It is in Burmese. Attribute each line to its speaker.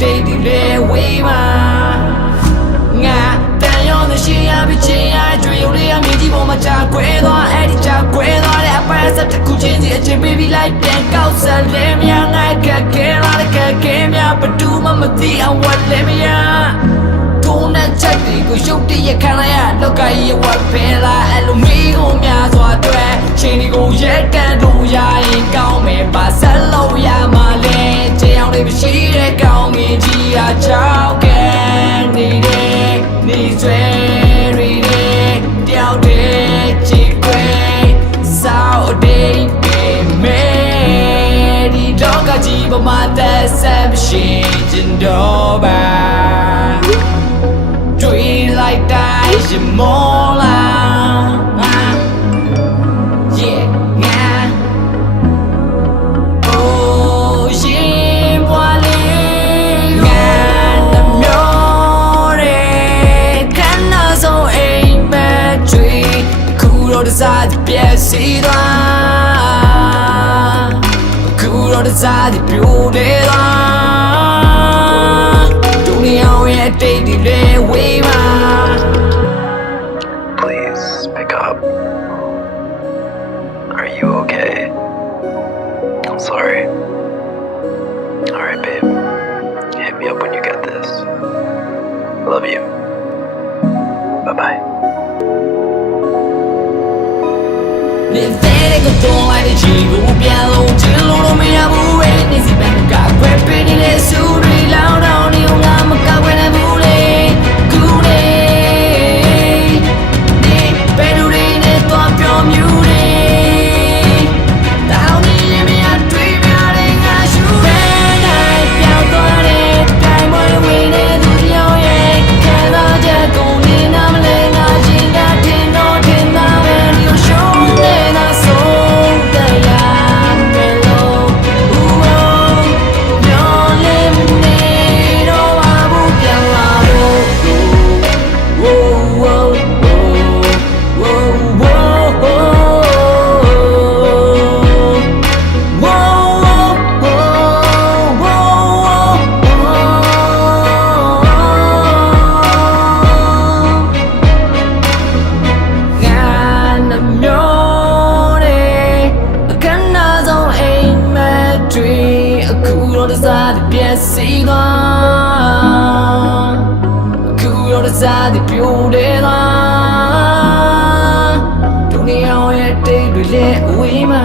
Speaker 1: တိတ်ဒီလေဝေးမှာငါတန်ရောသရှိရပြီးချင်းရကြွေုံလေးရမြေကြီးပေါ်မှာကြာခွဲသွားအဲ့ဒီကြာခွဲသွားတဲ့အပန်းဆက်တစ်ခုချင်းစီအချင်းပေးပြီးလိုက်ပြန်ကောက်ဆက်လဲများငါကခဲလာတဲ့ကခဲများဘဒူးမှမသိအောင်ဝတ်လဲမရထုံးတဲ့ချက်တွေကိုရုပ်တရက်ခံလိုက်ရလောက်ကကြီးဝတ်ဖဲလာအဲ့လိုမီးကိုများစွာတွေ့ချိန်ဒီကိုရဲကန် ဆက်မရှိချင်တော့ပါတွေ့လိုက်တိုင်းရမောလာ Yeah ငါ Oh ရှင်ဘွားလေးငါနှမျိုးတဲ့ခန္ဓာဆုံးအိမ်မက်တွေခုတော့တစားပြည့်စည်သွားခုတော့တစားပြိုနေ we.
Speaker 2: Please pick up. Are you okay? I'm sorry. Alright, babe. Hit me up when you get this. Love you. Bye bye.
Speaker 1: အခုတော့တစားပြည့်စည်သွားအခုတော့တစားပြိုလေသွားဒုနီယောရဲ့တိတ်တွေလည်းအဝေးမှာ